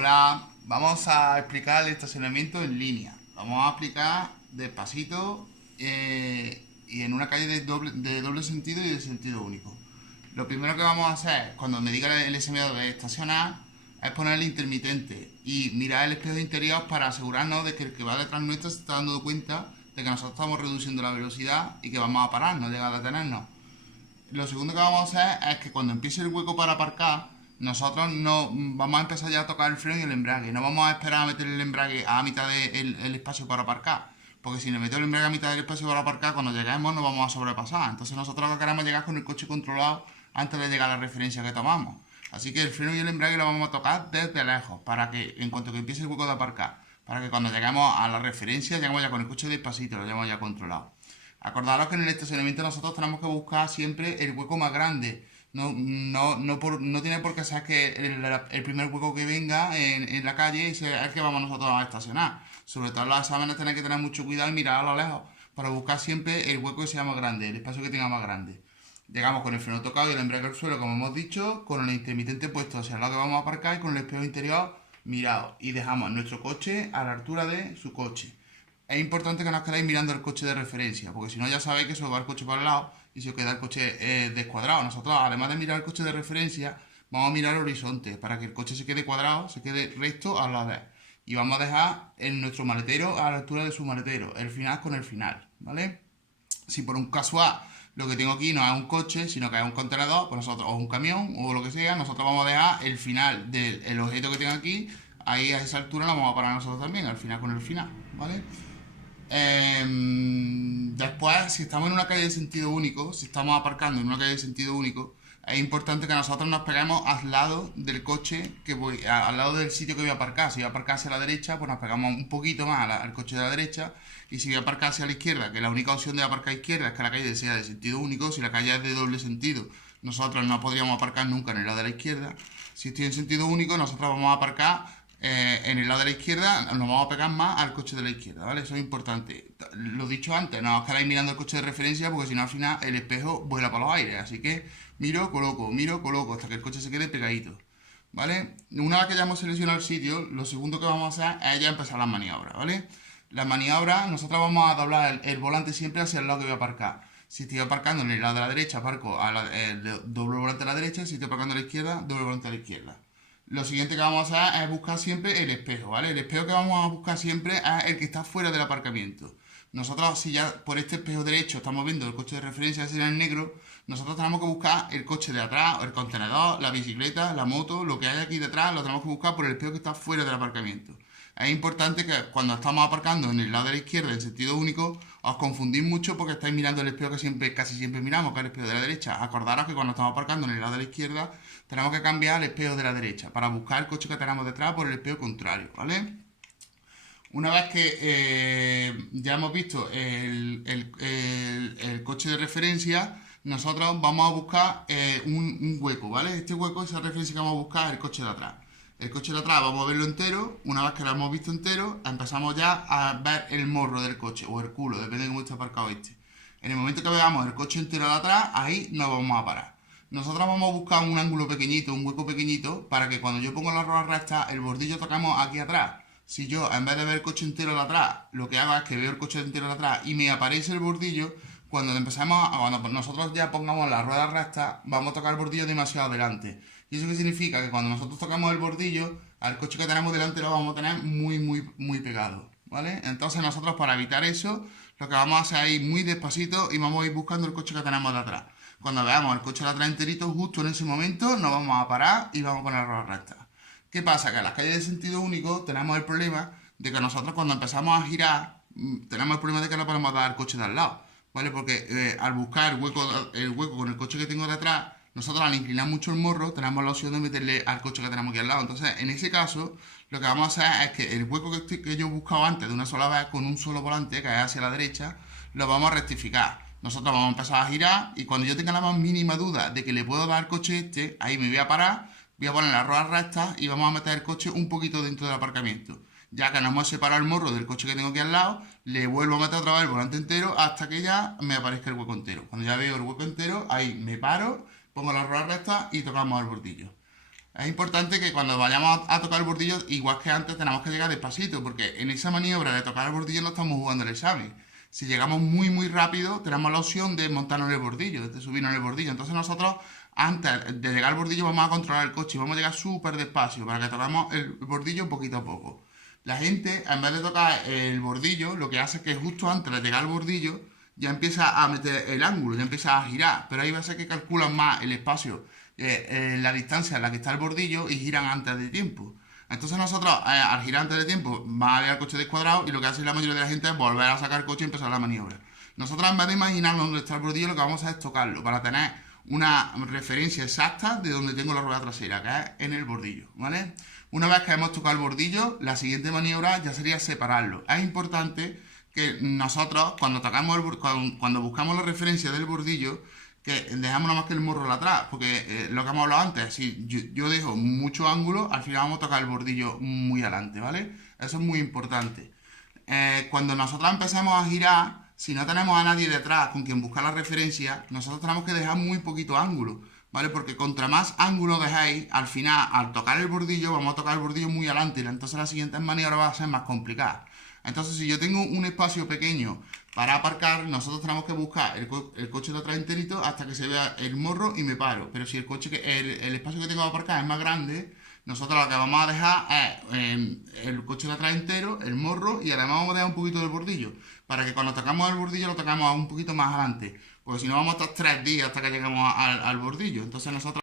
Hola, vamos a explicar el estacionamiento en línea. Vamos a explicar despacito y en una calle de doble sentido y de sentido único. Lo primero que vamos a hacer cuando me diga el estimado de estacionar es poner el intermitente y mirar el espejo interior para asegurarnos de que el que va detrás nuestro se está dando cuenta de que nosotros estamos reduciendo la velocidad y que vamos a parar, no llega a detenernos. Lo segundo que vamos a hacer es que cuando empiece el hueco para aparcar, nosotros no vamos a empezar ya a tocar el freno y el embrague. No vamos a esperar a meter el embrague a mitad del espacio para aparcar. Porque si le metemos el embrague a mitad del espacio para aparcar, cuando lleguemos nos vamos a sobrepasar. Entonces nosotros lo que queremos llegar con el coche controlado antes de llegar a la referencia que tomamos. Así que el freno y el embrague lo vamos a tocar desde lejos, para que en cuanto que empiece el hueco de aparcar, para que cuando lleguemos a la referencia, lleguemos ya con el coche despacito, lo llevamos ya controlado. Acordaros que en el estacionamiento nosotros tenemos que buscar siempre el hueco más grande. No tiene por qué ser que el primer hueco que venga en la calle sea el que vamos nosotros a estacionar. Sobre todo en los exámenes tenéis que tener mucho cuidado y mirar a lo lejos para buscar siempre el hueco que sea más grande, el espacio que tenga más grande. Llegamos con el freno tocado y el embrague al suelo, como hemos dicho, con el intermitente puesto hacia el lado que vamos a aparcar y con el espejo interior mirado. Y dejamos nuestro coche a la altura de su coche. Es importante que no os quedéis mirando el coche de referencia, porque si no ya sabéis que se os va el coche para el lado y se os queda el coche descuadrado. Nosotros, además de mirar el coche de referencia, vamos a mirar el horizonte para que el coche se quede cuadrado, se quede recto a la vez. Y vamos a dejar en nuestro maletero a la altura de su maletero, el final con el final, ¿vale? Si por un casual lo que tengo aquí no es un coche, sino que es un contenedor, pues nosotros, o un camión, o lo que sea, nosotros vamos a dejar el final del objeto que tengo aquí, ahí a esa altura lo vamos a parar nosotros también, al final con el final, ¿vale? Después, si estamos en una calle de sentido único, si estamos aparcando en una calle de sentido único, es importante que nosotros nos peguemos al lado del coche que voy, al lado del sitio que voy a aparcar. Si voy a aparcar hacia la derecha, pues nos pegamos un poquito más al coche de la derecha. Y si voy a aparcar hacia la izquierda, que la única opción de aparcar a izquierda es que la calle sea de sentido único, si la calle es de doble sentido, nosotros no podríamos aparcar nunca en el lado de la izquierda. Si estoy en sentido único, nosotros vamos a aparcar en el lado de la izquierda, nos vamos a pegar más al coche de la izquierda, ¿vale? Eso es importante. Lo dicho antes, no os quedáis mirando el coche de referencia porque si no al final el espejo vuela por los aires. Así que miro, coloco hasta que el coche se quede pegadito, ¿vale? Una vez que ya hemos seleccionado el sitio, lo segundo que vamos a hacer es ya empezar las maniobras, ¿vale? Las maniobras, nosotros vamos a doblar el volante siempre hacia el lado que voy a aparcar. Si estoy aparcando en el lado de la derecha, aparco doble el volante a la derecha. Si estoy aparcando a la izquierda, doble el volante a la izquierda. Lo siguiente que vamos a hacer es buscar siempre el espejo, ¿vale? El espejo que vamos a buscar siempre es el que está fuera del aparcamiento. Nosotros, si ya por este espejo derecho estamos viendo el coche de referencia, ese en negro, nosotros tenemos que buscar el coche de atrás, el contenedor, la bicicleta, la moto, lo que hay aquí detrás, lo tenemos que buscar por el espejo que está fuera del aparcamiento. Es importante que cuando estamos aparcando en el lado de la izquierda en sentido único, os confundís mucho porque estáis mirando el espejo que siempre, casi siempre miramos, que es el espejo de la derecha. Acordaros que cuando estamos aparcando en el lado de la izquierda, tenemos que cambiar el espejo de la derecha para buscar el coche que tenemos detrás por el espejo contrario, ¿vale? Una vez que ya hemos visto el coche de referencia, nosotros vamos a buscar un hueco, ¿vale? Este hueco, esa referencia que vamos a buscar es el coche de atrás. El coche de atrás vamos a verlo entero. Una vez que lo hemos visto entero, empezamos ya a ver el morro del coche o el culo, depende de cómo esté aparcado este. En el momento que veamos el coche entero de atrás, ahí nos vamos a parar. Nosotros vamos a buscar un ángulo pequeñito, un hueco pequeñito, para que cuando yo pongo la rueda recta, el bordillo tocamos aquí atrás. Si yo, en vez de ver el coche entero de atrás, lo que hago es que veo el coche entero de atrás y me aparece el bordillo, cuando nosotros ya pongamos la rueda recta, vamos a tocar el bordillo demasiado delante. ¿Y eso qué significa? Que cuando nosotros tocamos el bordillo, al coche que tenemos delante lo vamos a tener muy pegado, ¿vale? Entonces nosotros, para evitar eso, lo que vamos a hacer es ir muy despacito y vamos a ir buscando el coche que tenemos de atrás. Cuando veamos el coche de atrás enterito, justo en ese momento nos vamos a parar y vamos a poner la rueda recta. ¿Qué pasa? Que en las calles de sentido único tenemos el problema de que nosotros cuando empezamos a girar, tenemos el problema de que no podemos dar al coche de al lado, ¿vale? Porque al buscar el hueco con el coche que tengo detrás, nosotros al inclinar mucho el morro tenemos la opción de meterle al coche que tenemos aquí al lado. Entonces, en ese caso, lo que vamos a hacer es que el hueco que yo he buscado antes de una sola vez con un solo volante, que es hacia la derecha, lo vamos a rectificar. Nosotros vamos a empezar a girar y cuando yo tenga la más mínima duda de que le puedo dar al coche este, ahí me voy a parar, voy a poner las ruedas rectas y vamos a meter el coche un poquito dentro del aparcamiento. Ya que nos hemos separado el morro del coche que tengo aquí al lado, le vuelvo a meter otra vez el volante entero hasta que ya me aparezca el hueco entero. Cuando ya veo el hueco entero, ahí me paro, pongo las ruedas rectas y tocamos el bordillo. Es importante que cuando vayamos a tocar el bordillo, igual que antes, tenemos que llegar despacito, porque en esa maniobra de tocar el bordillo no estamos jugando el examen. Si llegamos muy muy rápido, tenemos la opción de montarnos en el bordillo, de subirnos en el bordillo. Entonces nosotros, antes de llegar al bordillo, vamos a controlar el coche y vamos a llegar súper despacio para que toquemos el bordillo poquito a poco. La gente, en vez de tocar el bordillo, lo que hace es que justo antes de llegar al bordillo, ya empieza a meter el ángulo, ya empieza a girar. Pero hay veces que calculan más el espacio, la distancia en la que está el bordillo y giran antes de tiempo. Entonces nosotros, al girar antes de tiempo, va a ver el coche descuadrado y lo que hace la mayoría de la gente es volver a sacar el coche y empezar la maniobra. Nosotros, en vez de imaginarnos dónde está el bordillo, lo que vamos a hacer es tocarlo para tener una referencia exacta de donde tengo la rueda trasera, que es en el bordillo, ¿vale? Una vez que hemos tocado el bordillo, la siguiente maniobra ya sería separarlo. Es importante que nosotros, cuando tocamos cuando buscamos la referencia del bordillo, que dejamos nada más que el morro atrás, porque lo que hemos hablado antes, si yo dejo mucho ángulo, al final vamos a tocar el bordillo muy adelante, ¿vale? Eso es muy importante. Cuando nosotros empecemos a girar, si no tenemos a nadie detrás con quien buscar la referencia, nosotros tenemos que dejar muy poquito ángulo, ¿vale? Porque contra más ángulo dejéis, al final, al tocar el bordillo, vamos a tocar el bordillo muy adelante, y entonces la siguiente maniobra va a ser más complicada. Entonces, si yo tengo un espacio pequeño para aparcar, nosotros tenemos que buscar el coche de atrás enterito hasta que se vea el morro y me paro. Pero si el espacio que tengo para aparcar es más grande, nosotros lo que vamos a dejar es el coche de atrás entero, el morro y además vamos a dejar un poquito del bordillo. Para que cuando tocamos el bordillo lo tocamos un poquito más adelante. Porque si no vamos a estar 3 días hasta que lleguemos al bordillo. Entonces nosotros